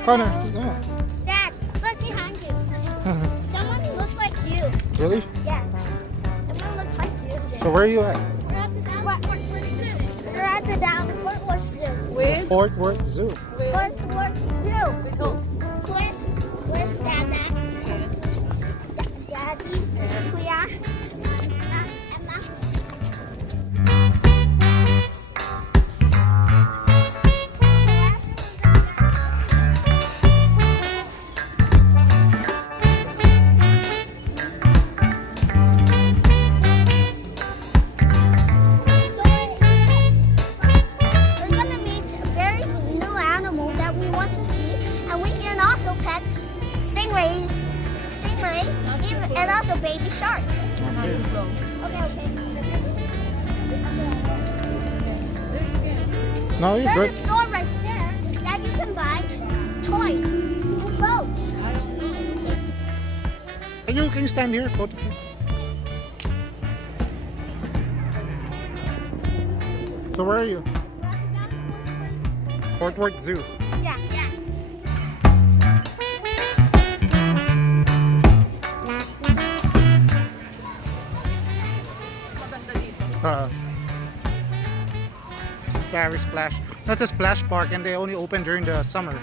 Connor. Oh. Dad, look behind you. Someone looks like you. Really? Yeah. Someone looks like you. So where are you at? We're at the Fort Worth Zoo. With? Fort Worth Zoo. Fort Worth Zoo. With who? With Dada. Daddy. Kuya. Emma. We're gonna meet a very new animal that we want to see, and we can also pet stingrays, and also baby sharks. Okay. Okay. No, you're There's good. a store right there that you can buy toys, clothes. Can you stand here? Go to So where are you? Fort Worth Zoo. Yeah. Maganda dito. Safari Splash. That's a splash park and they only open during the summer.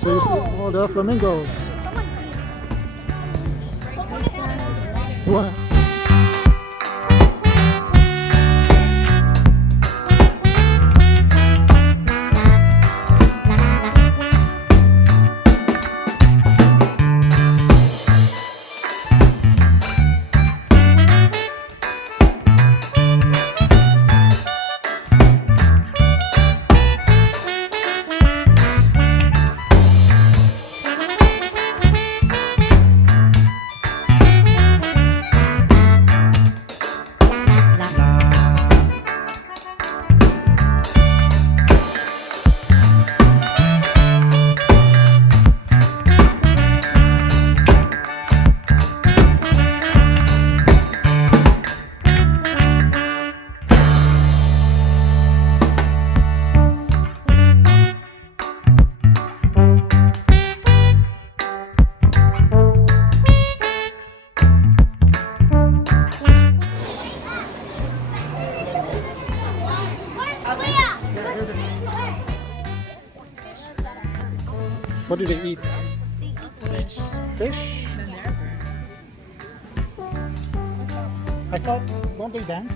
So you see all the flamingos. What? What do they eat? Fish? I thought, don't they dance?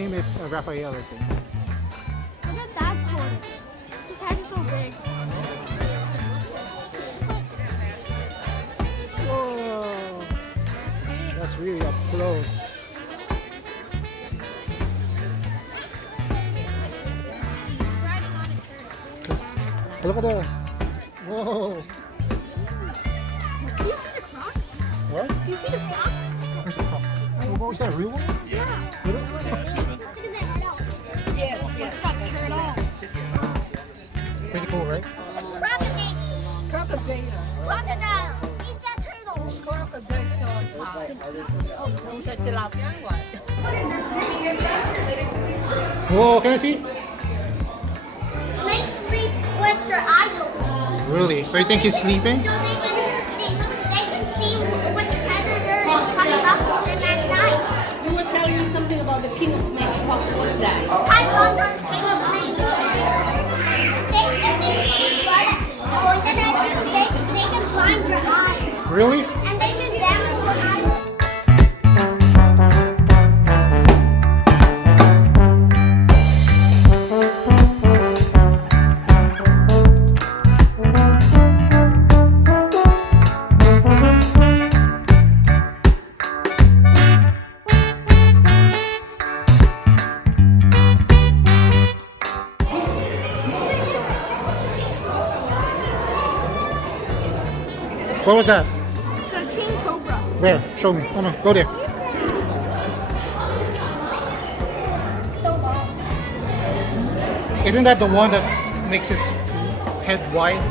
name is Raphael, I think. Look at that tortoise. His head is so big. Whoa! That's really up close. Look at that. Whoa! Do you see the croc? What? Do you see the croc? Where's the croc? Oh, what was that, a real one? Yeah. Really? Yes. Turtle. Pretty cool, right? Crocodile. Crocodile. Eat that turtle. Those are tilapia. What? Whoa, can I see? Snakes sleep with their eyes open. Really? So you think he's sleeping? So they can see which predator is coming up to them at night. You were telling me something about the king of snakes. What was that? Pythons are the king of snakes. They can blind your eyes. Really? And they can damage your eyes. What was that? It's a king cobra. Where? Show me. Oh no, go there. So long. Isn't that the one that makes his head wide?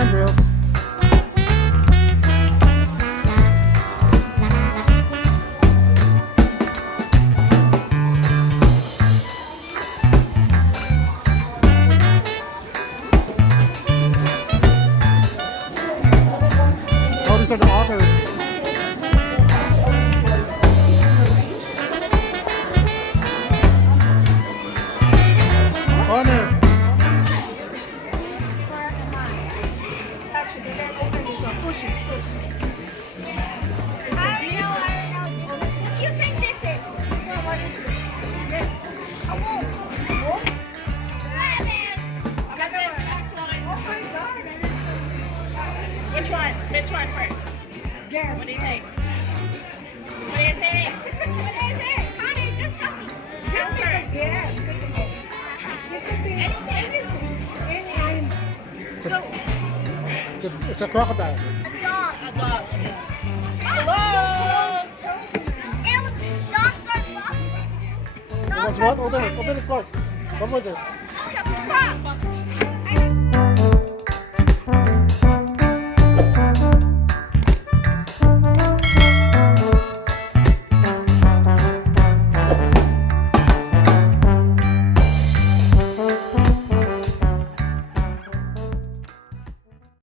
handrails. Oh, these are the otters. Connor. Actually, they're open this one. Push it, push it. It's a deer. What do you think this is? So what is it? Yes. A wolf. Wolf? Rabbit. Oh my God. Which one? Which one first? Yes. What do you think? What do you think? What is it? Honey, just tell me. Yes, yes. It could be anything. Any animal. It's a crocodile. A dog. A dog. Hello. It was dogs are foxes. It was what? Open it, Clark. What was it? It's a frog.